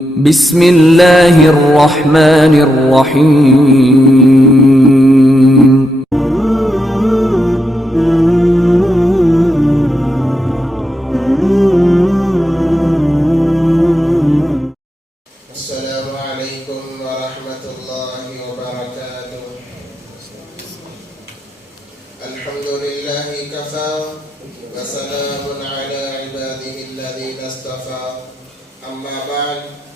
بسم اللہ الرحمن الرحیم السلام علیکم ورحمۃ اللہ وبرکاتہ الحمد للہ کفا وسلام علی عباده الذین اصطفى اما بعد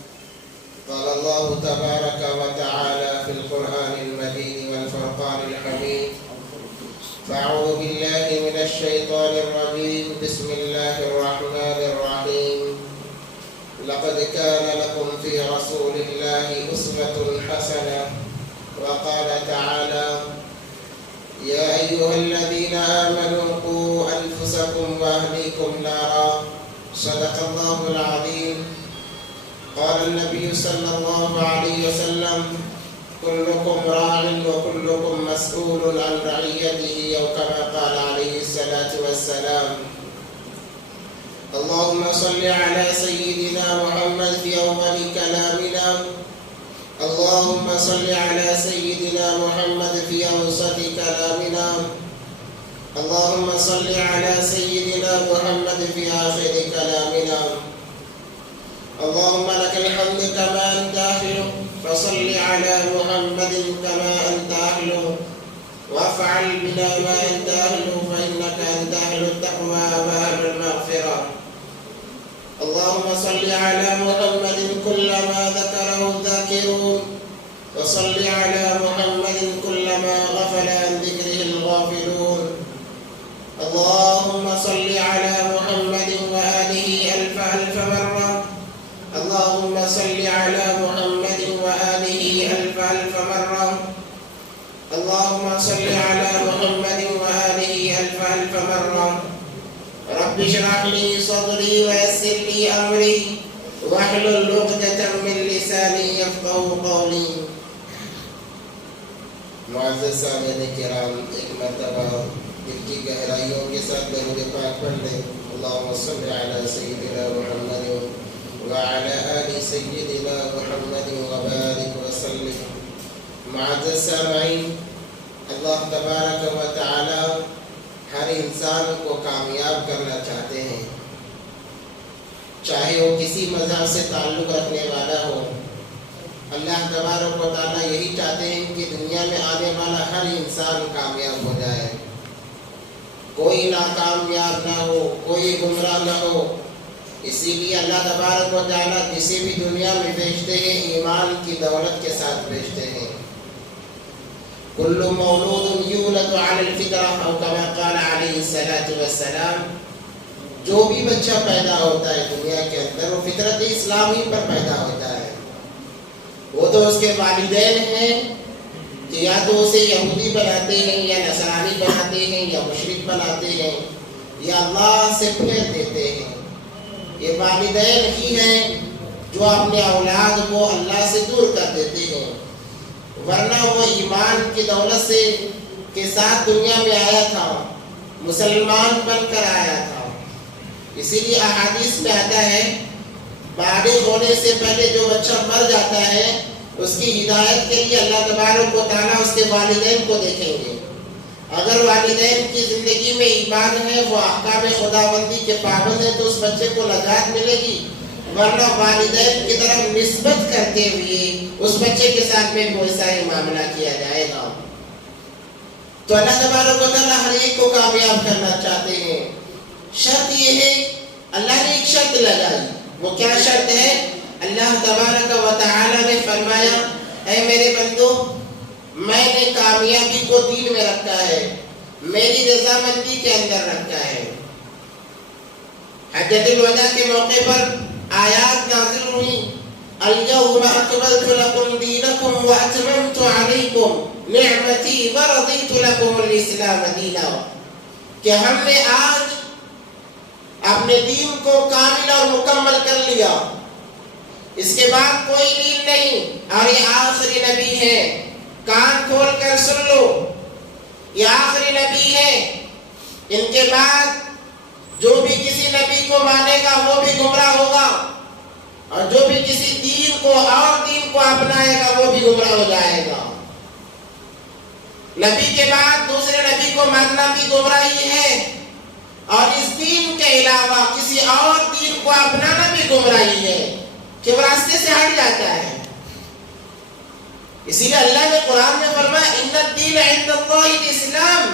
قال الله تبارك وتعالى في القرآن المجيد والفرقان الحميد فأعوذ بالله من الشيطان الرجيم بسم الله الرحمن الرحيم لقد كان لكم في رسول الله أسوة حسنة وقال تعالى يا أيها الذين آمنوا قوا أنفسكم وأهليكم نارا صدق الله العظيم قال النبي صلى الله عليه وسلم كلكم راع وكلكم مسؤول عن رعيته أو كما قال عليه الصلاة والسلام اللهم صل على سيدنا محمد في أول كلامنا اللهم صل على سيدنا محمد في أوسط كلامنا اللهم صل على سيدنا محمد في آخر كلامنا اللهم لك الحمد كما أنت أهل فصل على محمد كما أنت أهل وافعل بنا ما أنت أهل فإنك أنت أهل التقوى وأهل المغفرة اللهم صل على محمد كلما ذكره الذاكرون وصل على محمد كلما غفل عن ذكره الغافلون اللهم صل على محمد وآله ألف ألف مرة اللهم صل على محمد وآله ألف ألف مرة اللهم صل على محمد وآله ألف ألف مرة رب اشرح لي صدري ويسر لي أمري واحلل عقدة من لساني يفقهوا قولي معزز سامعین کرام ایک مرتبہ دل کی گہرائیوں کے ساتھ درود پاک پڑھ لیں اللهم صل على سيدنا محمد وعلى آل سيدنا محمد وبارك وسلم معزز سامعین اللہ تبارک و تعالی ہر انسان کو کامیاب کرنا چاہتے ہیں چاہے وہ کسی مذہب سے تعلق رکھنے والا ہو اللہ تبارک و تعالی یہی چاہتے ہیں کہ دنیا میں آنے والا ہر انسان کامیاب ہو جائے کوئی ناکامیاب نہ ہو کوئی گمراہ نہ ہو اسی لیے اللہ تبارک و تعالی جسے بھی دنیا میں بھیجتے ہیں ایمان کی دولت کے ساتھ بھیجتے ہیں کل مولود یولد علی الفطرہ او کما قال علیہ الصلاۃ والسلام جو بھی بچہ پیدا ہوتا ہے دنیا کے اندر وہ فطرت اسلامی پر پیدا ہوتا ہے وہ تو اس کے والدین ہیں کہ یا تو اسے یہودی بناتے ہیں یا نصرانی بناتے ہیں یا مشرک بناتے ہیں یا اللہ سے پھیر دیتے ہیں یہ والدین ہی ہیں جو اپنے اولاد کو اللہ سے دور کر دیتے ہیں ورنہ وہ ایمان کی دولت سے کے ساتھ دنیا میں آیا تھا مسلمان بن کر آیا تھا اسی لیے احادیث میں آتا ہے بالغ ہونے سے پہلے جو بچہ مر جاتا ہے اس کی ہدایت کے لیے اللہ تبارک و تعالیٰ اس کے والدین کو دیکھیں گے اگر والدین کی زندگی میں ایمان ہے وہ احکام خداوندی کے پابند ہے تو اس بچے کو نجات ملے گی ورنہ والدین کی طرف نسبت کرتے ہوئے اس بچے کے ساتھ میں ویسا ہی معاملہ کیا جائے گا تو اللہ تبارک و تعالیٰ ہر ایک کو کامیاب کرنا چاہتے ہیں شرط یہ ہے اللہ نے ایک شرط لگائی وہ کیا شرط ہے اللہ تبارک و تعالی نے فرمایا اے میرے بندو میں نے کامیابی کو دل میں رکھا ہے میری رضامندی کے اندر رکھا ہے حجۃ الوداع کے موقع پر آیات نازل ہوئی اليوم اکملت لکم دینکم واتممت علیکم نعمتی ورضیت لکم الاسلام دینا کہ ہم نے آج اپنے دین کو کامل اور مکمل کر لیا اس کے بعد کوئی دین نہیں اور یہ آخری نبی ہے کان کھول کر سن لو یہ آخری نبی ہے ان کے بعد جو بھی کسی نبی کو مانے گا وہ بھی گمراہ ہوگا اور جو بھی کسی دین وہ اور دین کو اپنائے گا وہ بھی گمراہ ہو جائے گا. نبی کے بعد دوسرے نبی کو ماننا بھی گمراہی ہے، اور اس دین کے علاوہ کسی اور دین کو اپنانا بھی گمراہی ہے کہ وہ راستے سے ہٹ جاتا ہے. اسی لیے اللہ نے قرآن میں فرمایا ان الدین عند اللہ الاسلام،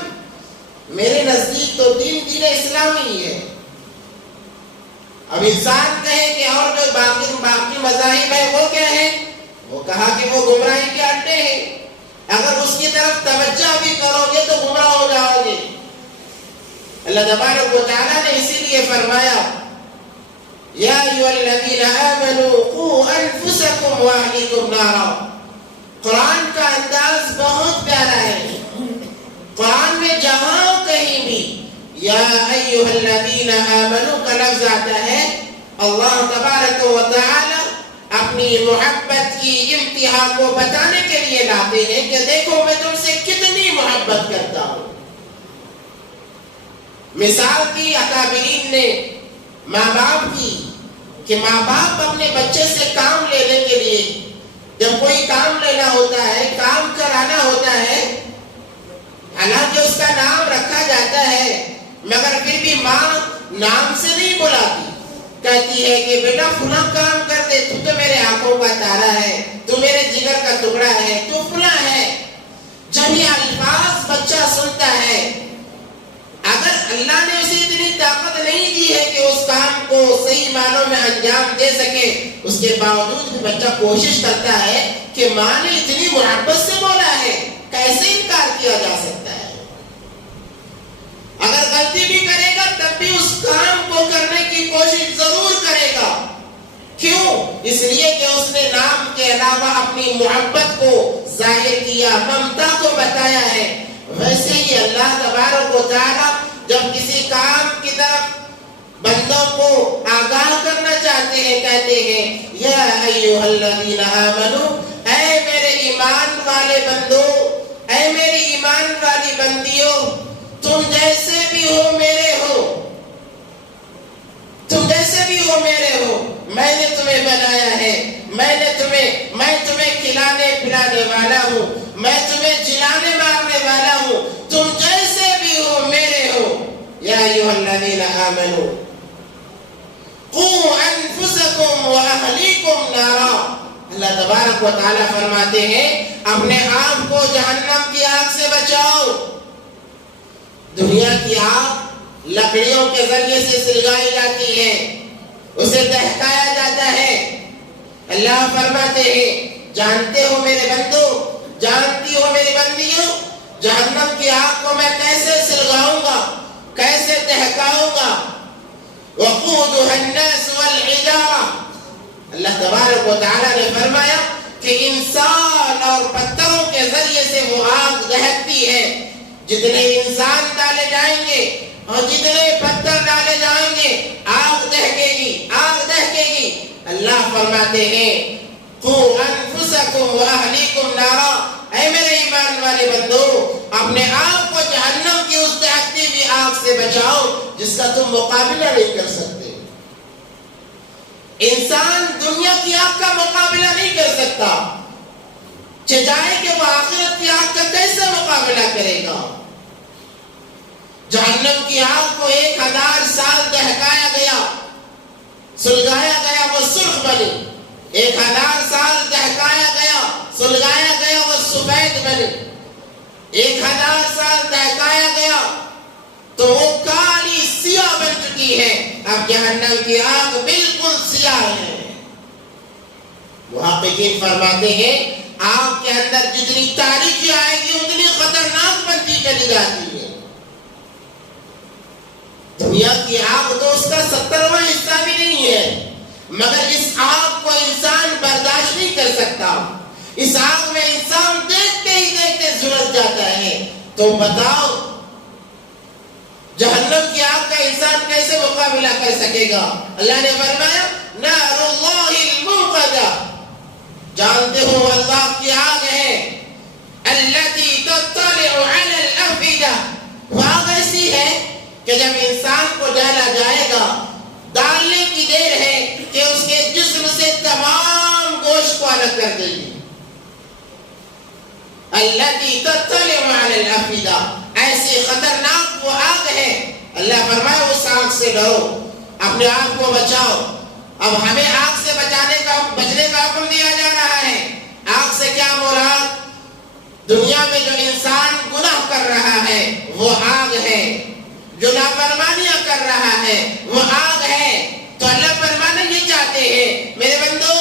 میرے نزدیک تو دین اسلام ہی ہے. اب انسان کہے کہ اور جو باقی مذاہب ہیں وہ کیا ہیں، وہ کہا کہ وہ گمراہی کے اڈے ہیں. اگر اس کی طرف توجہ بھی کرو گے تو گمراہ ہو جاؤ گے. اللہ تبارک و تعالیٰ نے اسی لیے فرمایا یا ایھا الذین آمنوا قوا انفسکم واہلیکم نارا. قرآن کا انداز بہت پیارا ہے. قرآن میں جہاں کہیں بھی یا ایھا الذین آمنوا کا لفظ آتا ہے، اللہ تبارک و تعالی اپنی محبت کی انتہا کو بتانے کے لیے لاتے ہیں کہ دیکھو میں تم سے کتنی محبت کرتا ہوں. مثال کی اکابرین نے ماں باپ کی کہ ماں باپ اپنے بچے سے کام لینے کے لیے جب کوئی کام لینا ہوتا ہے، کام کرانا ہوتا ہے، حالانکہ اس کا نام رکھا جاتا ہے مگر پھر بھی ماں نام سے نہیں بلاتی، کہتی ہے کہ بیٹا فلاں کام کر دے، تو میرے آنکھوں کا تارا ہے، تو میرے جگر کا ٹکڑا ہے، تو فلاں ہے. جب یہ الفاظ بچہ سنتا ہے، اگر اللہ نے اسے اتنی طاقت نہیں دی ہے کہ اس کام کو صحیح معنوں میں انجام دے سکے، اس کے باوجود بھی بچہ کوشش کرتا ہے کہ ماں نے اتنی محبت سے بولا ہے، کیسے انکار کیا جا سکتا ہے. اگر غلطی بھی کرے گا تب بھی اس کام کو کرنے کی کوشش ضرور کرے گا. کیوں؟ اس لیے کہ اس نے نام کے علاوہ اپنی محبت کو ظاہر کیا، ممتا کو بتایا ہے. ویسے ہی اللہ تبارک و تعالی جب کسی کام کی طرف بندوں کو آگاہ کرنا چاہتے ہیں، کہتے ہیں یا ایھا الذین آمنوا، اے میرے ایمان والے بندو، اے میری ایمان والی بندیوں، تم جیسے بھی ہو میرے ہو، تم جیسے بھی ہو میرے ہو. میں نے تمہیں بنایا ہے، میں تمہیں کھلانے پلانے والا ہوں، میں تمہیں جلانے مارنے والا ہوں. تم جیسے بھی ہو میرے ہو. یا ایھا الذین آمنوا قوا انفسکم واہلیکم نارا. اللہ تبارک و تعالیٰ فرماتے ہیں اپنے آپ کو جہنم کی آگ سے بچاؤ. دنیا کی آگ لکڑیوں کے ذریعے سے سلگائی جاتی ہے، اسے دہکایا جاتا ہے. اللہ فرماتے ہیں جانتے ہو میرے بندو، جانتی ہو میری بندیوں، جہنم کی آگ کو میں کیسے سلگاؤں گا، کیسے دہکاؤں گا. وقودها الناس والحجارہ. اللہ تبارک و تعالیٰ نے فرمایا کہ انسان اور پتھروں کے ذریعے سے وہ آگ دہکتی ہے. جتنے انسان ڈالے جائیں گے اور جتنے پتھر ڈالے جائیں گے آگ دہکے گی، آگ دہکے گی. اللہ فرماتے ہیں قوا انفسکم واہلیکم نارا. اے میرے ایمان والے بندو، اپنے آپ کو جہنم کی اس دہکتی ہوئی آگ سے بچاؤ جس کا تم مقابلہ نہیں کر سکتے. انسان دنیا کی آگ کا مقابلہ نہیں کر سکتا، چاہے کہ وہ آخرت کی آگ کا کیسے مقابلہ کرے گا. جہنم کی آگ کو 1000 سال دہکایا گیا، سلگایا گیا، وہ سرخ بنی. 1000 سال دہکایا گیا، سلگایا گیا، وہ سفید بنی. 1000 سال دہکایا گیا تو وہ کالی سیاہ بن چکی ہے. اب جہنم کی آگ بالکل سیاہ ہے. محققین فرماتے ہیں آگ کے اندر جتنی تاریکی آئے گی اتنی خطرناک بنتی چلی جاتی ہے. دنیا کی آگ تو اس کا 70واں حصہ بھی نہیں ہے، مگر اس آگ کو انسان برداشت نہیں کر سکتا. اس آگ میں انسان دیکھتے ہی دیکھتے جھلس جاتا ہے. تو بتاؤ جہنم کی آگ کا انسان کیسے مقابلہ کر سکے گا. اللہ نے فرمایا نار اللہ الموقدہ. جانتے ہو اللہ کی آگ ہے التي تطلع على الافئدہ. وہ آگ ایسی ہے کہ جب انسان کو ڈالا جائے گا، ڈالنے کی دیر ہے کہ اس کے جسم سے تمام گوشت غلط کر دے گی. التی تطلع علی الافئدہ، ایسی خطرناک وہ آگ ہے. اللہ فرمائے اس آگ سے ڈرو، اپنے آپ کو بچاؤ. اب ہمیں آگ سے بچنے کا حکم دیا جا رہا ہے. آگ سے کیا مراد؟ دنیا میں جو انسان گناہ کر رہا ہے وہ آگ ہے، جو نافرمانیاں کر رہا ہے وہ آگ ہے. تو اللہ فرمانا یہ چاہتے ہیں میرے بندو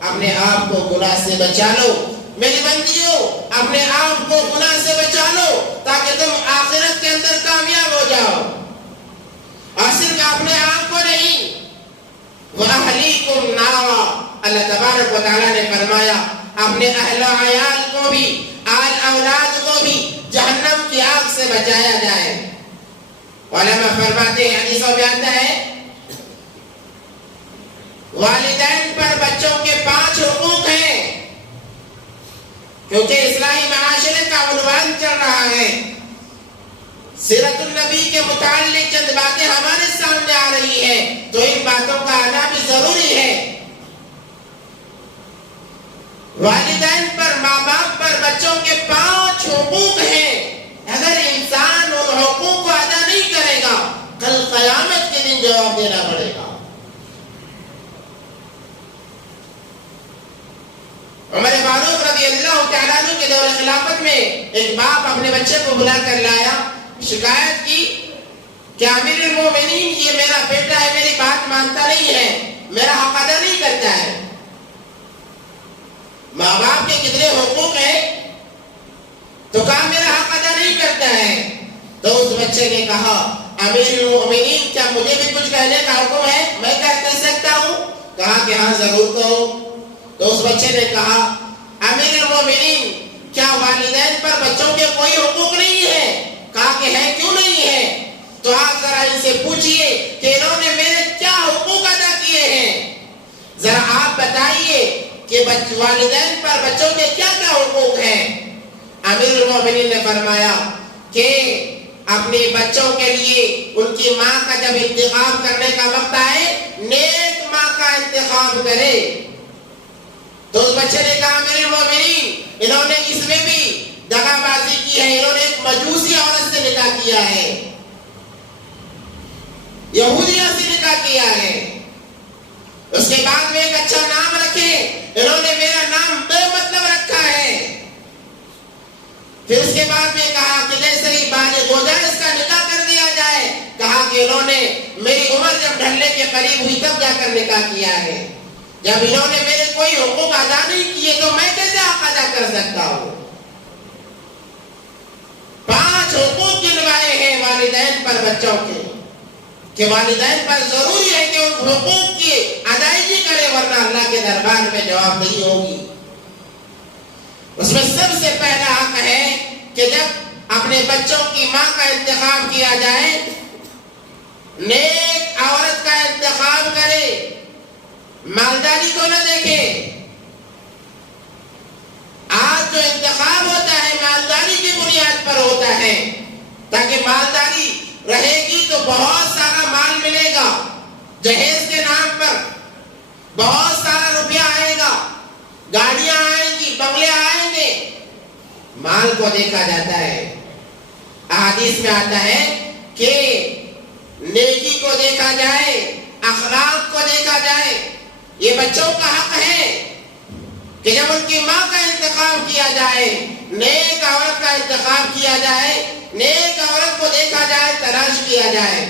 اپنے آپ کو گناہ سے بچا لو، میری بندیوں اپنے آپ کو گناہ سے بچا لو تاکہ تم آخرت کے اندر کامیاب ہو جاؤ. اور صرف اپنے آپ کو نہیں، وَأَهْلِيكُمْ نَارًا، اللہ تبارک و تعالیٰ نے فرمایا اپنے اہل و عیال کو بھی، آل اولاد کو بھی جہنم کی آگ سے بچایا جائے. علماء فرماتے ہیں، حدیثوں میں آتا ہے والدین پر بچوں کے 5 حقوق ہیں. کیونکہ اصلاحی معاشرے کا عنوان چل رہا ہے، سیرت النبی کے متعلق چند باتیں ہمارے سامنے آ رہی ہیں تو ان باتوں کا آنا بھی ضروری ہے. والدین پر، ماں باپ پر بچوں کے 5 حقوق ہیں. اگر انسان ان حقوق کو ادا نہیں کرے گا کل قیامت کے دن جواب دینا پڑے گا. عمر فاروق رضی اللہ تعالیٰ عنہ کے دور خلافت میں ایک باپ اپنے بچے کو بلا کر لایا، شکایت کی کہ امیر المومنین یہ میرا بیٹا ہے، میری بات مانتا نہیں ہے، میرا حق ادا نہیں کرتا ہے. ماں باپ کے کتنے حقوق ہیں تو کہا میرا حق ادا نہیں کرتا ہے. تو اس بچے نے کہا امیر المومنین کیا مجھے بھی کچھ کہنے کا حکم ہے، میں کیا کہہ سکتا ہوں؟ کہا کہ ہاں ضرور کہو. تو اس بچے نے کہا امیر المومنین کیا والدین پر بچوں کے کوئی حقوق نہیں ہے؟ کہا کہ ہے، کیوں نہیں ہے؟ تو آپ ذرا ان سے پوچھئے کہ انہوں نے میرے کیا حقوق ادا کیے ہیں. ذرا آپ بتائیے کہ والدین پر بچوں کے کیا کیا حقوق ہیں. امیر المومنین نے فرمایا کہ اپنے بچوں کے لیے ان کی ماں کا جب انتخاب کرنے کا وقت آئے نیک ماں کا انتخاب کرے. تو اس بچے نے کہا امیر المومنین انہوں نے اس میں بھی دغا بازی کی ہے، انہوں نے ایک مجوسی عورت سے نکاح کیا ہے، یہودیہ سے نکاح کیا ہے. اس کے بعد میں ایک اچھا نام رکھے، انہوں نے میرا نام بے مطلب رکھا ہے. پھر اس کے بعد میں کہا کہ جیسے ہی بالغ ہو جائے اس کا نکاح کر دیا جائے. کہا کہ انہوں نے میری عمر جب ڈھلنے کے قریب ہوئی تب جا کر نکاح کیا ہے. جب انہوں نے میرے کوئی حقوق ادا نہیں کیے تو میں کیسے حق ادا کر سکتا ہوں؟ 5 حقوق گنوائے ہیں والدین پر بچوں کے کہ والدین پر ضروری ہے کہ ان حقوق کی ادائیگی کرے ورنہ اللہ کے دربار میں جواب دہی ہوگی. اس میں سب سے پہلا حق ہے کہ جب اپنے بچوں کی ماں کا انتخاب کیا جائے نیک عورت کا انتخاب کرے، مالداری کو نہ دیکھے. آج جو انتخاب ہوتا ہے مالداری کی بنیاد پر ہوتا ہے تاکہ مالداری رہے گی تو بہت سارا مال ملے گا، جہیز کے نام پر بہت سارا روپیہ آئے گا، گاڑیاں آئیں گی، بنگلے آئیں گے. مال کو دیکھا جاتا ہے. احادیث میں آتا ہے کہ نیکی کو دیکھا جائے، اخلاق کو دیکھا جائے. یہ بچوں کا حق ہے کہ جب ان کی ماں کا انتخاب کیا جائے نیک عورت کا انتخاب کیا جائے، نیک عورت کو دیکھا جائے، تلاش کیا جائے.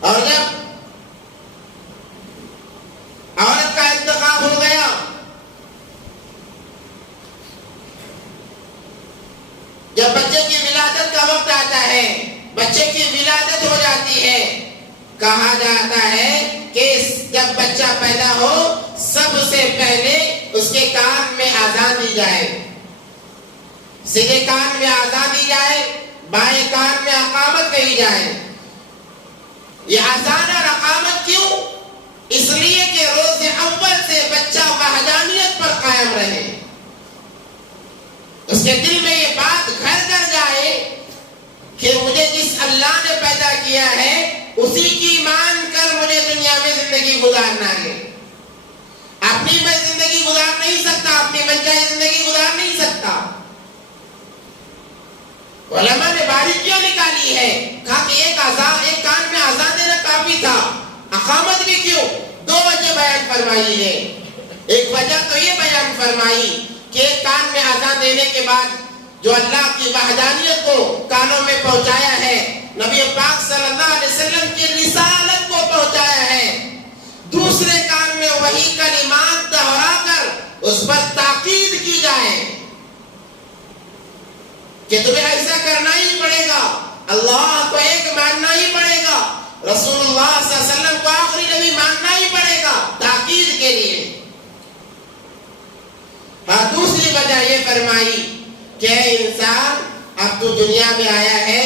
اور جب عورت کا انتخاب ہو گیا جب بچے کی ولادت کا وقت آتا ہے، بچے کی ولادت ہو جاتی ہے، کہا جاتا ہے کہ جب بچہ پیدا ہو سب سے پہلے اس کے کان میں آذان دی جائے، سیدھے کان میں آذان دی جائے، بائیں کان میں اقامت کہی جائے. یہ آذان اور اقامت کیوں؟ اس لیے کہ روز اول سے بچہ وحدانیت پر قائم رہے، اس کے دل میں یہ بات گھر کر جائے کہ مجھے جس اللہ نے پیدا کیا ہے اسی کی مان کر مجھے دنیا میں زندگی گزارنا ہے. اپنی میں زندگی نہیں سکتا، اپنی منچائی زندگی گزار نہیں سکتا۔ علماء نے باریکیاں نکالی ہے، کہا کہ ایک کان میں آزاد دینا کافی تھا، اقامت بھی کیوں؟ دو وجہ بیان فرمائی ہے۔ ایک وجہ تو یہ بیان فرمائی کہ ایک کان میں آزاد دینے کے بعد جو اللہ کی وحدانیت کو کانوں میں پہنچایا ہے، نبی پاک صلی اللہ علیہ وسلم کی رسالت کو پہنچایا ہے، دوسرے کان میں وہی کلمات دہرا کر اس پر تاکید کی جائے کہ تمہیں ایسا کرنا ہی پڑے گا، اللہ کو ایک ماننا ہی پڑے گا، رسول اللہ صلی اللہ علیہ وسلم کو آخری نبی ماننا ہی پڑے گا، تاکید کے لیے۔ اور دوسری وجہ یہ فرمائی کہ اے انسان، اب تو دنیا میں آیا ہے،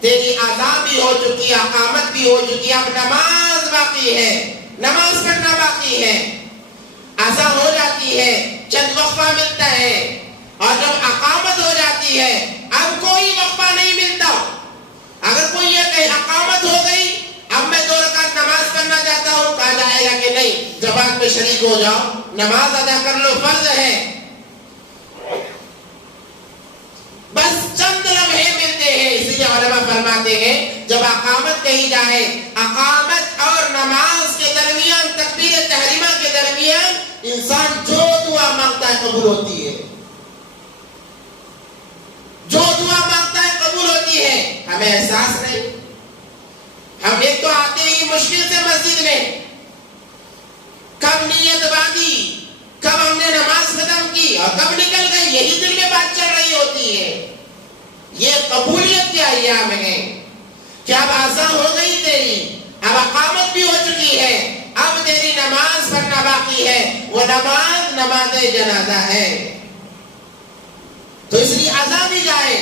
تیری اذان بھی ہو چکی ہے، اقامت بھی ہو چکی ہے، اب نماز باقی ہے، نماز پڑھنا باقی ہے۔ اذان ہو جاتی ہے، چند وقفہ ملتا ہے، اور جب اقامت ہو جاتی ہے اب کوئی وقفہ نہیں ملتا۔ اگر کوئی یہ کہے اقامت ہو گئی، اب میں 2 رکعت نماز پڑھنا چاہتا ہوں، کہا جائے گا کہ نہیں، جماعت میں شریک ہو جاؤ، نماز ادا کر لو، فرض ہے۔ بس چند لمحے ملتے ہیں، اسی لیے علماء فرماتے ہیں جب اقامت کہی جائے، اقامت اور نماز کے درمیان، تکبیر تحریمہ کے درمیان انسان جو دعا مانگتا ہے قبول ہوتی ہے، جو دعا مانگتا ہے قبول ہوتی ہے۔ ہمیں احساس نہیں، ہم ایک تو آتے ہی مشکل سے مسجد میں، کب نیت باندھی، کب ہم نے نماز ختم کی اور کب نکل گئی، یہی دل میں بات چل رہی ہوتی ہے۔ یہ قبولیت کے ایام ہیں کہ اب اذان ہو گئی تیری، اب اقامت بھی ہو چکی ہے، اب تیری نماز پڑھنا باقی ہے، وہ نماز جنازہ ہے۔ تو اس لیے اذان دی جائے،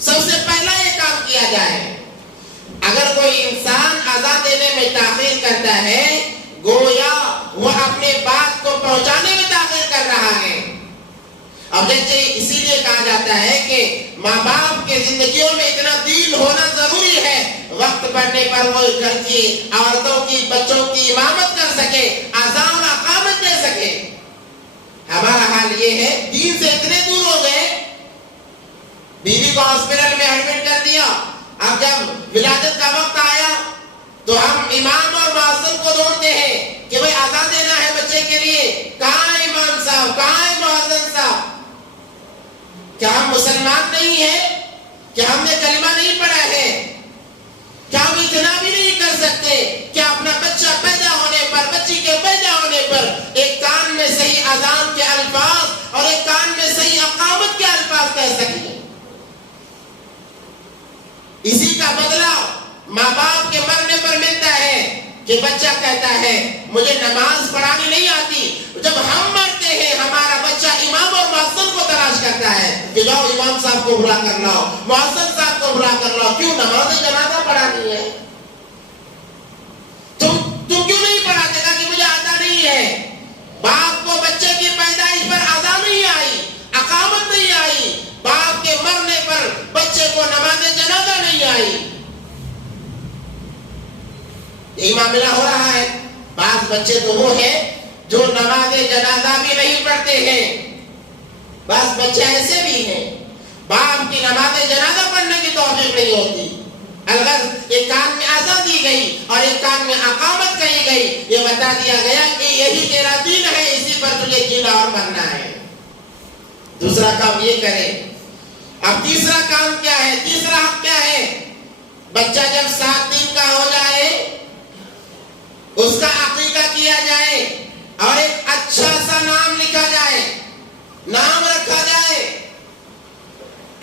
سب سے پہلا یہ کام کیا جائے۔ اگر کوئی انسان اذان دینے میں تاخیر کرتا ہے، گویا وہ اپنے بات کو پہنچانے میں تاخیر کر رہا ہے۔ اب دیکھیں، اسی لیے کہا جاتا ہے کہ ماں باپ کے زندگیوں میں اتنا دین ہونا ضروری ہے، وقت پڑنے پر وہ گھر کی عورتوں کی، بچوں کی امامت کر سکے، اذان و اقامت دے سکے۔ ہمارا حال یہ ہے، دین سے اتنے دور ہو گئے، بیوی کو ہاسپٹل میں ایڈمٹ کر دیا، اب جب ولادت کا وقت آیا تو ہم امام اور مؤذن کو ڈھونڈتے ہیں کہ بھئی اذان دینا ہے بچے کے لیے، کہاں ہے امام صاحب، کہاں ہے مؤذن صاحب؟ کیا ہم مسلمان نہیں ہیں؟ کیا ہم نے کلمہ نہیں پڑھا ہے؟ کیا ہم اتنا بھی نہیں کر سکتے کہ اپنا بچہ پیدا ہونے پر، بچی کے پیدا ہونے پر ایک کان میں صحیح اذان کے الفاظ اور ایک کان میں صحیح اقامت کے الفاظ کہہ سکیں؟ اسی کا بدلہ ماں باپ کے مرنے پر ملتا ہے کہ بچہ کہتا ہے مجھے نماز پڑھانی نہیں آتی۔ جب ہم مرتے ہیں ہمارا بچہ امام اور مؤذن کو تلاش کرتا ہے کہ جاؤ امام صاحب کو بلا کر لاؤ، مؤذن صاحب کو بلا کر لاؤ، کیوں؟ نماز جنازہ پڑھانی ہے۔ تم کیوں نہیں پڑھاتے گا کہ مجھے آتا نہیں ہے؟ باپ کو بچے کی پیدائش پر اذان نہیں آئی، اقامت نہیں آئی، باپ کے مرنے پر بچے کو نماز جنازہ نہیں آئی۔ یہی معاملہ ہو رہا ہے۔ بعض بچے تو وہ ہیں جو نماز جنازہ بھی نہیں پڑھتے ہیں، بعض بچے ایسے بھی ہیں باپ کی نماز جنازہ پڑھنے کی توفیق نہیں ہوتی۔ الغرض ایک کان میں اذان دی گئی اور ایک کان میں اقامت کہی گئی، یہ بتا دیا گیا کہ یہی تیرا دین ہے، اسی پر تجھے جینا اور مرنا ہے۔ دوسرا کام یہ کرے۔ اب تیسرا کام کیا ہے؟ تیسرا حق کیا ہے؟ بچہ جب 7 دن کا ہو جائے اس کا عقیقہ کیا جائے اور ایک اچھا سا نام لکھا جائے، نام رکھا جائے۔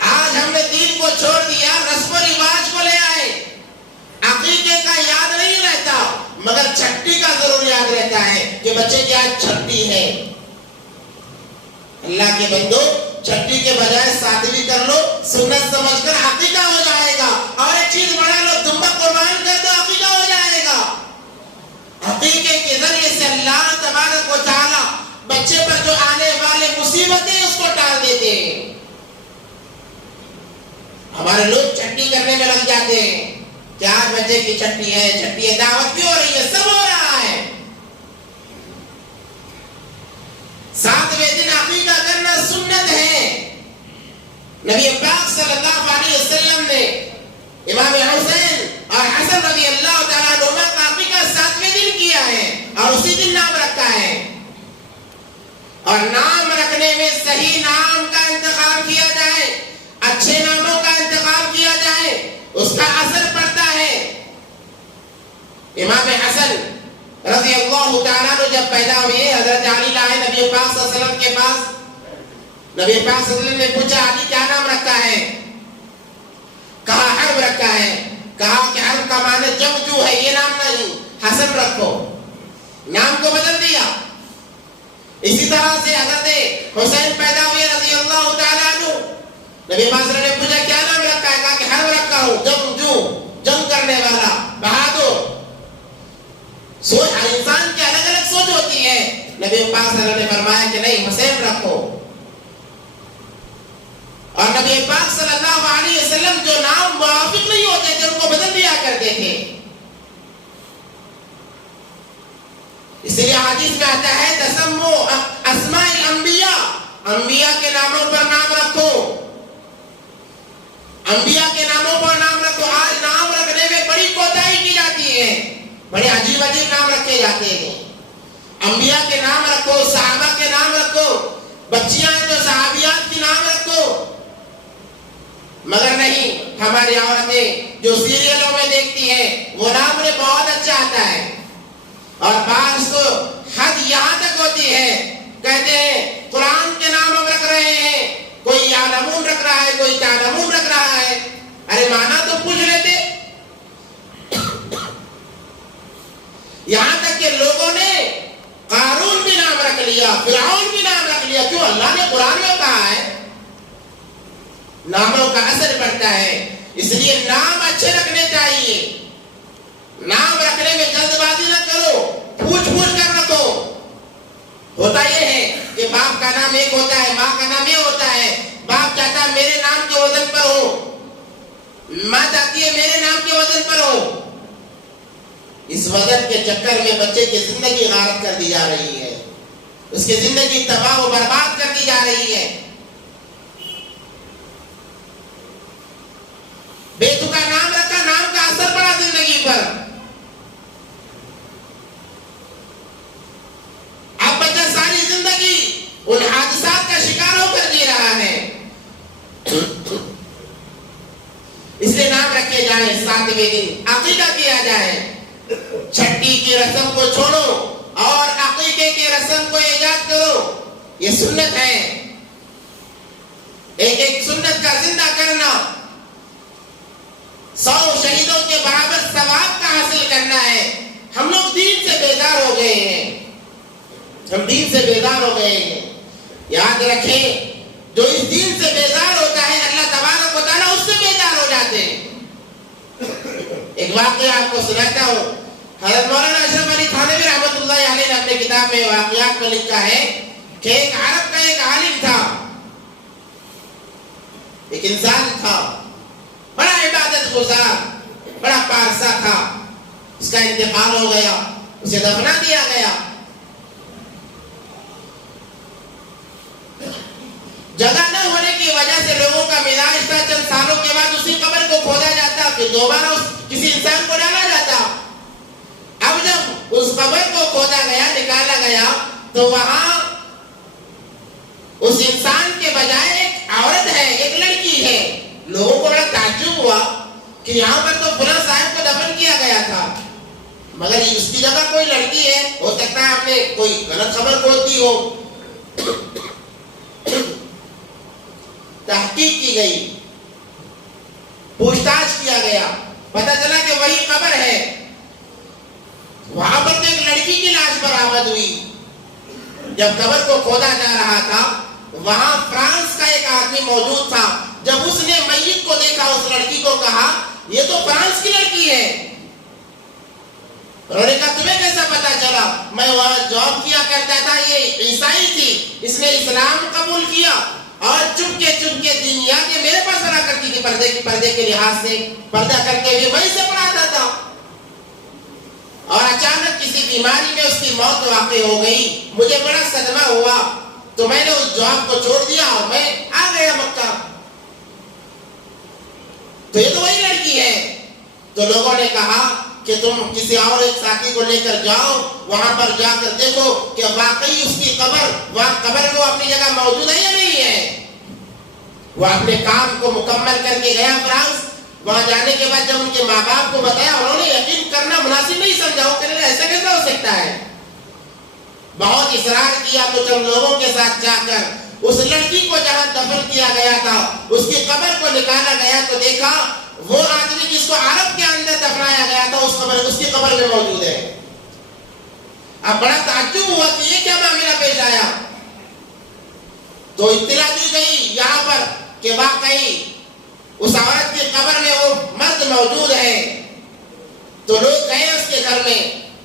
آج ہم نے دین کو چھوڑ دیا، رسم و رواج کو لے آئے، عقیقے کا یاد نہیں رہتا، مگر چھٹی کا ضرور یاد رہتا ہے کہ بچے کی آج چھٹی ہے۔ اللہ کے بندو، چھٹی کے بجائے 7ویں کر لو، سنت سمجھ کر عقیقہ ہو جائے گا۔ اور ایک چیز بڑھا لو، دمبا قربان کر دو، عقیقہ ہو جائے گا۔ عقیقے کے ذریعے سے اللہ تبارک و تعالی بچے پر جو آنے والے مصیبتیں اس کو ٹال دیتے ہیں۔ ہمارے لوگ چھٹی کرنے میں لگ جاتے ہیں کہ آج بچے کی چھٹی ہے، دعوت بھی ہو رہی ہے، سب ہو رہا ہے۔ سنت ہے. نبی پاک صلی اللہ علیہ وسلم نے امام حسین اور حسن رضی اللہ تعالیٰ عنہما کا عقیقہ 7ویں دن کیا ہے اور اسی دن نام رکھا ہے. اور نام رکھنے میں صحیح نام کا انتخاب کیا جائے, اچھے ناموں کا انتخاب کیا جائے, اس کا اثر پڑتا ہے. امام حسن رضی اللہ تعالیٰ عنہ جب پیدا ہوئے, حضرت علی لائے نبی پاک صلی اللہ علیہ وسلم کے پاس. نبی پاک صلی اللہ علیہ وسلم نے پوچھا, علی کیا نام رکھا ہے؟ کہا حرب رکھا ہے. کہا کہ حرب کا معنی جنگجو ہے, یہ نام نہیں, حسن رکھو. نام کو بدل دیا. اسی طرح سے حضرت حسین پیدا ہوئے رضی اللہ تعالیٰ عنہ. نبی پاک صلی اللہ علیہ وسلم نے پوچھا کیا نام رکھا ہے؟ کہا کہ حرب رکھا ہوں, جنگجو, جنگ کرنے والا, بہادر. سوچ, ہر انسان کی الگ الگ سوچ ہوتی ہے. نبی پاک صلی اللہ علیہ وسلم نے فرمایا کہ نہیں, حسین رکھو. اور نبی پاک صلی اللہ علیہ وسلم جو نام موافق نہیں ہوتے تھے ان کو بدل دیا کرتے تھے. اس لیے حدیث میں آتا ہے تسمو اسماء الانبیاء, انبیاء کے ناموں پر نام رکھو, انبیاء کے ناموں پر نام رکھو. آج نام رکھنے میں بڑی کوتاہی کی جاتی ہے, بڑے عجیب عجیب نام رکھے جاتے ہیں. انبیاء کے نام رکھو, صحابہ کے نام رکھو, بچیاں ہیں جو صحابیات کی نام رکھو. مگر نہیں, ہماری عورتیں جو سیریلوں میں دیکھتی ہیں وہ نام انہیں بہت اچھا آتا ہے, اور بعض تو حد یہاں تک ہوتی ہے, کہتے ہیں قرآن کے نام ہم رکھ رہے ہیں, کوئی یعلمون رکھ رہا ہے, کوئی تعلمون رکھ رہا ہے. ارے مانا تو پوچھ لیتے. یہاں تک کہ لوگوں نے قارون بھی نام رکھ لیا, فرعون بھی نام رکھ لیا. کیوں؟ اللہ نے قرآن میں کہا ہے ناموں کا اثر پڑتا ہے. اس لیے نام اچھے رکھنے چاہیے. نام رکھنے میں جلد بازی نہ کرو, پوچھ پوچھ کر رکھو. ہوتا یہ ہے کہ باپ کا نام ایک ہوتا ہے, ماں کا نام یہ ہوتا ہے. باپ چاہتا ہے میرے نام کے وزن پر ہو, ماں چاہتی ہے میرے نام کے وزن پر ہو. اس وزن کے چکر میں بچے کی زندگی غارت کر دی جا رہی ہے, اس کی زندگی تباہ و برباد کر دی جا رہی ہے. بیٹو کا نام رکھا, نام کا اثر پڑا زندگی پر. اب بچہ ساری زندگی ان حادثات کا شکار ہو کر جی رہا ہے. اس لیے نام رکھے جائیں. 7ویں دن عقیقہ کیا جائے. چھٹی کی رسم کو چھوڑو اور عقیقے کی رسم کو ایجاد کرو. یہ سنت ہے. ایک ایک سنت کا زندہ کرنا, 100 شہیدوں کے برابر ثواب کا حاصل کرنا ہے. ہم لوگ دین سے بیدار ہو گئے ہیں, ہم دین سے بیدار ہو گئے ہیں. یاد رکھیں, جو اس دین سے بیدار ہوتا ہے اللہ تبارک و تعالیٰ اس سے بیدار ہو جاتے ہیں. ایک واقعہ آپ کو سناتا ہوں. حضرت مولانا اشرف علی تھانوی رحمۃ اللہ علیہ نے اپنے کتاب میں واقعات میں لکھا ہے کہ ایک عرب کا ایک عالم تھا, ایک انسان تھا, بڑا عبادت گزار, بڑا پارسا تھا. اس کا انتقال ہو گیا, اسے دفنا دیا گیا. جگہ نہ ہونے کی وجہ سے لوگوں کا مزاج تھا چند سالوں کے بعد اسی قبر کو کھودا جاتا, پھر دوبارہ کسی انسان کو ڈالا جاتا. اب جب اس قبر کو کھودا گیا, نکالا گیا, تو وہاں اس انسان کے بجائے ایک عورت ہے, ایک لڑکی ہے. لوگوں کو بڑا تعجب ہوا کہ یہاں پر تو فلاں صاحب کو دفن کیا گیا تھا, مگر اس کی جگہ کوئی لڑکی ہے. ہو سکتا ہے آپ نے کوئی غلط خبر کھول دی ہو. تحقیق کی گئی, پوچھ تاچھ کیا گیا, پتہ چلا کہ وہی قبر ہے. وہاں پر تو ایک لڑکی کی لاش برآمد ہوئی. جب قبر کو کھودا جا رہا تھا وہاں فرانس کا ایک آدمی موجود تھا. جب اس نے میت کو دیکھا, اس لڑکی کو کہا یہ تو فرانس کی لڑکی ہے. انہوں نے کہا تمہیں کیسا پتا چلا؟ میں وہاں جاب کیا کرتا تھا, یہ عیسائی تھی, اس نے اسلام قبول کیا اور چپکے چپکے دنیا کے میرے پاس رہا کرتی تھی. پردے کے لحاظ سے پردہ کرتے ہوئے وہیں سے پڑھاتا تھا. اور اچانک کسی بیماری میں اس کی موت واقع ہو گئی. مجھے بڑا صدمہ ہوا, تو میں نے اس جاب کو چھوڑ دیا اور میں آ گیا مکہ. تو یہ تو وہی لڑکی ہے. تو لوگوں نے کہا کہ تم کسی اور ایک ساتھی کو لے کر جاؤ, وہاں پر جا کر دیکھو کہ واقعی اس کی قبر, وہاں قبر وہ اپنی جگہ موجود ہے یا نہیں ہے. وہ اپنے کام کو مکمل کر کے گیا فرانس. وہاں جانے کے بعد جب ان کے ماں باپ کو بتایا, انہوں نے یقین کرنا مناسب نہیں سمجھا. وہ کہنے لگے ایسا کیسے ہو سکتا ہے. بہت اصرار کیا تو جب لوگوں کے ساتھ جا کر اس لڑکی کو جہاں دفن کیا گیا تھا اس کی قبر کو نکالا گیا تو دیکھا وہ آدمی جس کو عرب کے اندر دفنایا گیا تھا اس کی قبر میں موجود ہے. اب بڑا تعجب ہوا کہ یہ کیا معاملہ پیش آیا. تو اطلاع دی گئی یہاں پر کہ واقعی اس عورت کی قبر میں وہ مرد موجود ہے. تو لوگ گئے اس کے گھر میں,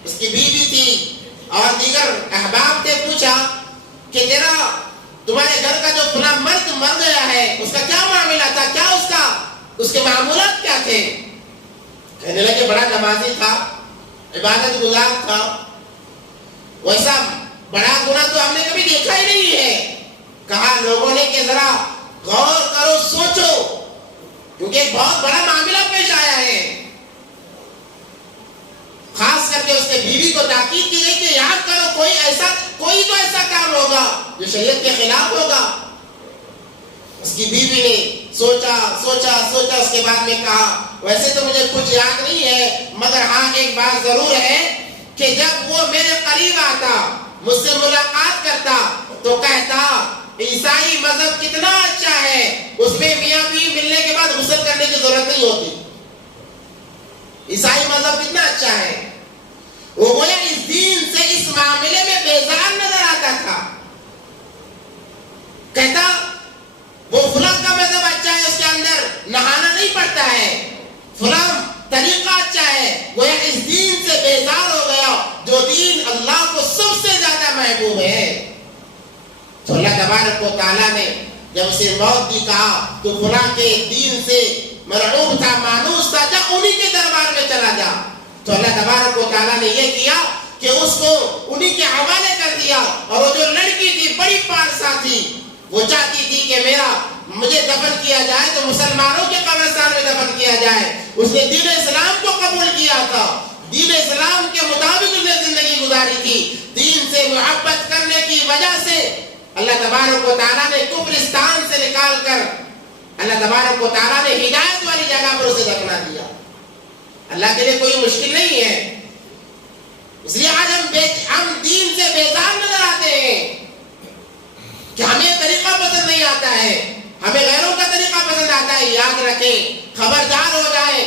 اس کی بیوی تھی اور دیگر احباب تھے. پوچھا کہ تمہارے گھر کا جو فلاں مرد مر گیا ہے اس کا کیا معاملہ تھا, کیا اس کے معمولات کیا تھے. کہنے لگے بڑا نمازی تھا, عبادت گزار تھا, ویسا بڑا گناہ تو ہم نے کبھی دیکھا ہی نہیں ہے. کہا لوگوں نے کہ ذرا غور کرو, سوچو, کیونکہ ایک بہت بڑا معاملہ پیش آیا ہے. خاص کر کے اس کے بیوی کو تاکید کی گئی کہ یاد کرو کوئی تو ایسا کام ہوگا جو شریعت کے خلاف ہوگا. اس کی بیوی نے سوچا اس کے بعد میں کہا ویسے تو مجھے کچھ یاد نہیں ہے, مگر ہاں ایک بات ضرور ہے کہ جب وہ میرے قریب آتا, مجھ سے ملاقات کرتا تو کہتا عیسائی مذہب کتنا اچھا ہے, اس میں میاں بیوی ملنے کے بعد غسل کرنے کی ضرورت نہیں ہوتی. عیسائی مذہب کتنا اچھا ہے. وہ گویا اس دین سے اس معاملے میں بیزار نظر آتا تھا. کہتا وہ فلاں کا مذہب اچھا ہے, اس کے اندر نہانا نہیں پڑتا ہے, فلاں طریقہ اچھا ہے. گویا اس دین سے بیزار ہو گیا جو دین اللہ کو سب سے زیادہ محبوب ہے. تو اللہ تبارک و تعالیٰ نے جب اسے موت دی کہا تو فلاں کے دین سے مرعوب تھا, مانوس تھا, جا انہی کے دربار میں چلا جا. تو اللہ تبارک و تعالیٰ نے یہ کیا کہ اس کو انہی کے حوالے کر دیا. اور وہ جو لڑکی تھی بڑی پارسا تھی, وہ چاہتی تھی کہ مجھے دفن کیا جائے تو مسلمانوں کے قبرستان میں دفن کیا جائے. اس نے دین اسلام کو قبول کیا تھا, دین اسلام کے مطابق اس نے زندگی گزاری تھی. دین سے محبت کرنے کی وجہ سے اللہ تبارک و تعالیٰ نے قبرستان سے نکال کر اللہ تبارک و تعالیٰ نے ہدایت والی جگہ پر اسے دفنا دیا. اللہ کے لیے کوئی مشکل نہیں ہے. اس لیے آج ہم دین سے بیزار نظر آتے ہیں کہ ہمیں طریقہ پسند نہیں آتا ہے, ہمیں غیروں کا طریقہ پسند آتا ہے. یاد رکھیں, خبردار ہو جائیں,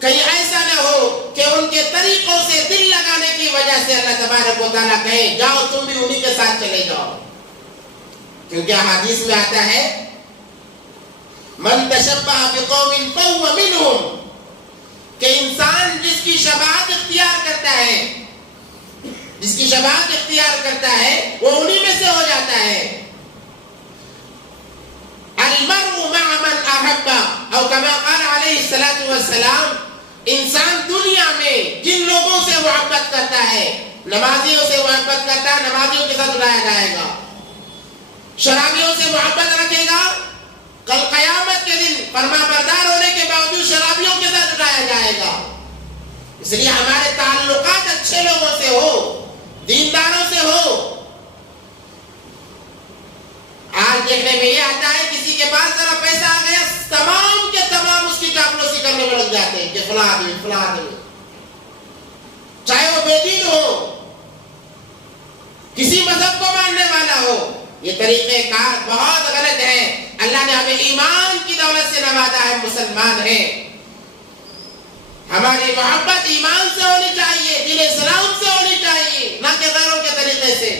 کہیں ایسا نہ ہو کہ ان کے طریقوں سے دل لگانے کی وجہ سے اللہ تبارک و تعالیٰ کہیں جاؤ تم بھی انہی کے ساتھ چلے جاؤ. کیونکہ حدیث میں آتا ہے من تشبہ بقوم فہو منہم, کہ انسان جس کی شباہت اختیار کرتا ہے وہ انہی میں سے ہو جاتا ہے. المرء مع من احب, او کما قال علیہ الصلوۃ والسلام, انسان دنیا میں جن لوگوں سے محبت کرتا ہے, نمازیوں سے محبت کرتا ہے, نمازیوں کے ساتھ اٹھایا جائے گا. شرابیوں سے محبت رکھے گا, کل قیامت کے دن فرما بردار ہونے کے باوجود شرابیوں کے ساتھ اٹھایا جائے گا. اس لیے ہمارے تعلقات اچھے لوگوں سے ہو, دینداروں سے ہو. آج دیکھنے میں یہ آتا ہے کسی کے پاس ذرا پیسہ آ گیا, تمام کے تمام اس کی چاپلوسی کرنے میں لگ جاتے ہیں کہ فلاں آدمی, چاہے وہ بے دین ہو, کسی مذہب کو ماننے والا ہو. یہ طریقے کار بہت غلط ہیں. اللہ نے ہمیں ایمان کی دولت سے نوازا ہے, مسلمان ہیں. ہماری محبت ایمان سے ہونی چاہیے, دین اسلام سے ہونی چاہیے, نہ کہ غیروں کے طریقے سے.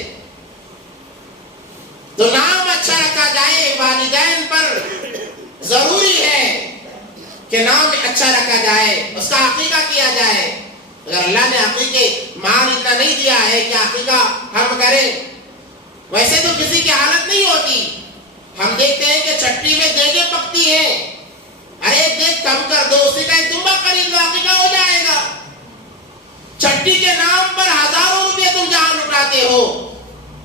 تو نام اچھا رکھا جائے, والدین پر ضروری ہے کہ نام اچھا رکھا جائے, اس کا عقیقہ کیا جائے. اگر اللہ نے عقیقے مال اتنا نہیں دیا ہے کہ عقیقہ ہم کریں, ویسے تو کسی کی حالت نہیں ہوتی. ہم دیکھتے ہیں کہ چھٹی میں دیگیں پکتی ہیں, ارے دیکھ کم کر دو, اسی کا ایک دمبا خرید لو, عقیقہ ہو جائے گا. چھٹی کے نام پر ہزاروں روپے تم جہاں لٹاتے ہو,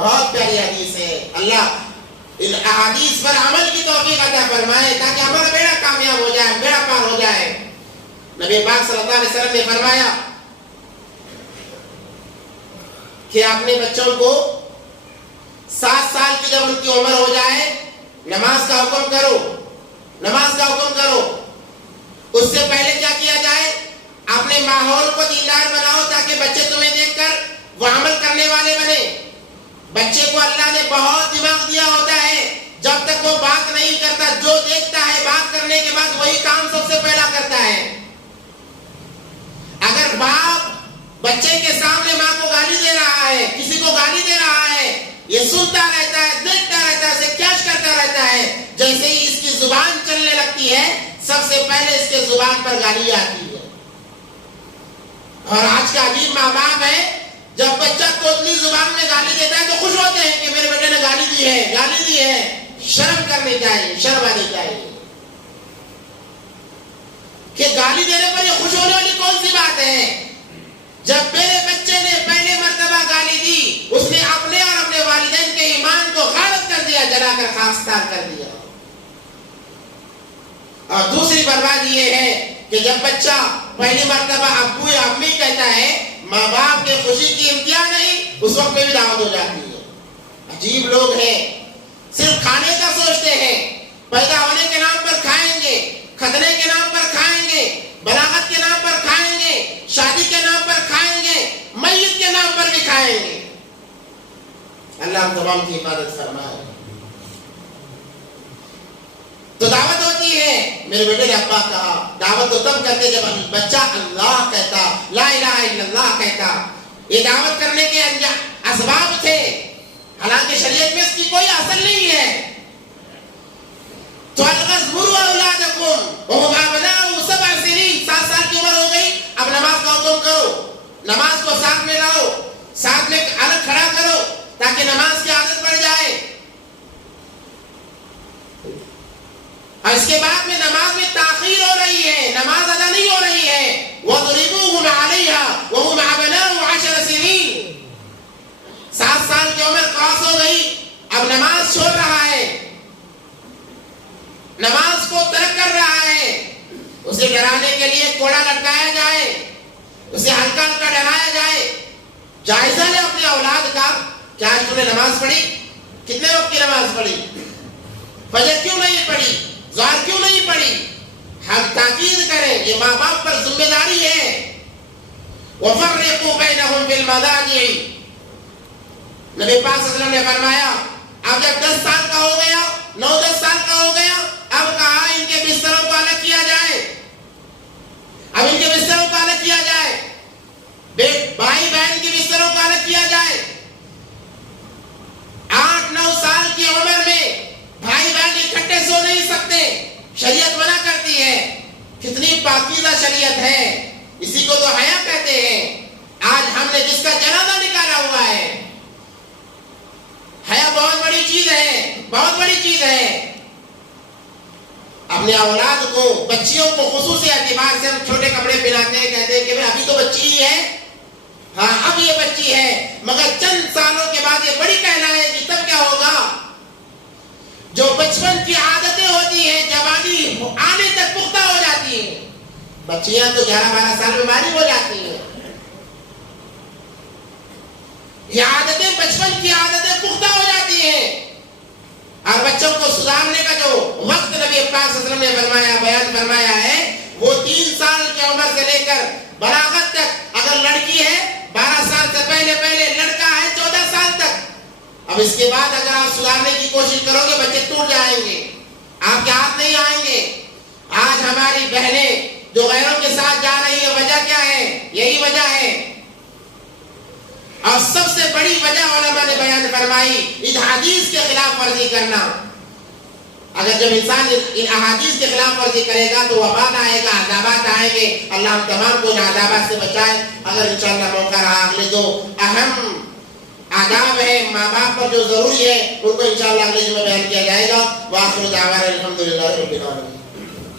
بہت پیاری حدیث ہے. اللہ ان احادیث پر عمل کی توفیق عطا فرمائے تاکہ ہمارا بیڑا کامیاب ہو جائے, بیڑا پار ہو جائے. نبی پاک صلی اللہ علیہ وسلم نے فرمایا کہ اپنے بچوں کو 7 سال کی جب ان کی عمر ہو جائے نماز کا حکم کرو, نماز کا حکم کرو. اس سے پہلے کیا کیا جائے, اپنے ماحول کو دیندار بناؤ تاکہ بچے تمہیں دیکھ کر وہ عمل کرنے والے بنے. بچے کو اللہ نے بہت دماغ دیا ہوتا ہے, جب تک وہ بات نہیں کرتا جو دیکھتا ہے بات کرنے کے بعد وہی کام سب سے پہلا کرتا ہے. اگر باپ بچے کے سامنے ماں کو گالی دے رہا ہے, کسی کو گالی دے رہا ہے, یہ سنتا رہتا ہے, دیکھتا رہتا ہے, اسے کیچ کرتا رہتا ہے. جیسے ہی اس کی زبان چلنے لگتی ہے سب سے پہلے اس کے زبان پر گالی آتی ہے. اور آج کا عجیب ماں باپ ہے, جب بچہ توتلی زبان میں گالی دیتا ہے تو خوش ہوتے ہیں کہ میرے بیٹے نے گالی دی ہے, گالی دی ہے. شرم کرنی چاہیے, شرم آنی چاہیے کہ گالی دینے پر یہ خوش ہونے والی کون سی بات ہے. جب میرے بچے نے پہلے مرتبہ گالی دی اس نے اپنے اور اپنے والدین کے ایمان کو غارت کر دیا, جلا کر خاکسار کر دیا. اور دوسری بربادی یہ ہے کہ جب بچہ پہلی مرتبہ ابو یا امی کہتا ہے, ماں باپ کے خوشی کی امتیاز نہیں, اس وقت میں بھی دعوت ہو جاتی ہے. عجیب لوگ ہیں, صرف کھانے کا سوچتے ہیں. پیدا ہونے کے نام پر کھائیں گے, ختنے کے نام پر کھائیں گے, بلاغت کے نام پر کھائیں گے, شادی کے نام پر کھائیں گے, میت کے نام پر بھی کھائیں گے. اللہ ہم تمام کی حفاظت فرمائے. تو دعوت ہوتی ہے, میرے بیٹے نے ابا کہا. دعوت تو تب کرتے جب بچہ اللہ کہتا, لا الہ الا اللہ کہتا. یہ دعوت کرنے کے اسباب تھے, حالانکہ شریعت میں اس کی کوئی اصل نہیں ہے. تو الغزمروا اولادکم وهم ابناء 7 سنین, 7 سال کی عمر ہو گئی, اب نماز کا حکم کرو. نماز کو ساتھ میں لاؤ, ساتھ میں الگ کھڑا کرو تاکہ نماز کی عادت بڑھ جائے. اور اس کے بعد میں نماز میں تاخیر ہو رہی ہے, نماز ادا نہیں ہو رہی ہے. وَضْرِبُوهُمْ عَلَيْهَا وَهُمْ أَبْنَاءُ 10 سنین. 7 سال کی عمر خاص ہو گئی, اب نماز چھوڑ رہا ہے, نماز کو ترک کر رہا ہے. اسے ڈرانے کے لیے کوڑا لٹکایا جائے, اسے ہلکا ہلکا ڈرایا جائے. جائزہ لے اپنے اولاد کا, کیا آج تم نے نماز پڑھی, کتنے وقت کی نماز پڑھی, فجر کیوں نہیں پڑھی, ظہر کیوں نہیں پڑھی. ہم تاکید کریں, یہ ماں باپ پر ذمہ داری ہے. وَفَرِّقُوا بَيْنَهُمْ بِالْمَضَاجِعِ. نبی پاک صلی اللہ علیہ وسلم نے فرمایا اب جب 10 سال کا ہو گیا, 9-10 سال کا ہو گیا, اب کہا ان کے بستروں کو الگ کیا جائے, اب ان کے بستروں کو الگ کیا جائے, بھائی بہن کے بستروں کو الگ کیا جائے. 8-9 سال کی عمر میں بھائی بہن اکٹھے سو نہیں سکتے, شریعت منع کرتی ہے. کتنی پاکیزہ شریعت ہے, اسی کو تو حیا کہتے ہیں. آج ہم نے جس کا جنازہ نکالا ہوا ہے, حیا بہت بڑی چیز ہے, بہت بڑی چیز ہے. اپنے اولاد کو, بچیوں کو خصوصی اعتبار سے ہم چھوٹے کپڑے پہناتے ہیں, کہتے ہیں کہ ابھی تو بچی ہی ہے, ہاں اب یہ بچی ہے, مگر چند سالوں کے بعد یہ بڑی کہلائے گی, تب کیا ہوگا. جو بچپن کی عادتیں ہوتی ہیں جوانی آنے تک پختہ ہو جاتی ہیں. بچیاں تو 11-12 سال میں بالغ ہو جاتی ہیں. یہ عادتیں, بچپن کی عادتیں پختہ ہو جاتی ہیں. اور بچوں کو سدھارنے کا جو وقت نبی پاک صلی اللہ علیہ وسلم نے فرمایا, بیان فرمایا ہے, وہ 3 سال کی عمر سے لے کر بلاغت تک. اگر لڑکی ہے 12 سال سے پہلے, لڑکا ہے 14 سال تک. اب اس کے بعد اگر آپ سدھارنے کی کوشش کرو گے بچے ٹوٹ جائیں گے, آپ کے ہاتھ نہیں آئیں گے. آج ہماری بہنیں جو غیروں کے ساتھ جا رہی ہیں, وجہ کیا ہے, یہی وجہ ہے. اور سب سے بڑی وجہ علماء نے بیان فرمائی, ان حدیث کے خلاف ورزی کرنا. اگر جب انسان ان احادیث کے خلاف ورزی کرے گا تو وبال آئے گا, عذابات آئیں گے. اللہ ہم تمام کو ان عذابات سے بچائے. اگر انشاءاللہ موقع رہا, اگلے 2 اہم آداب ہے ماں باپ پر جو ضروری ہے ان کو انشاءاللہ اگلے جمعے بیان کیا جائے گا. وآخر دعوانا الحمدللہ رب العالمین.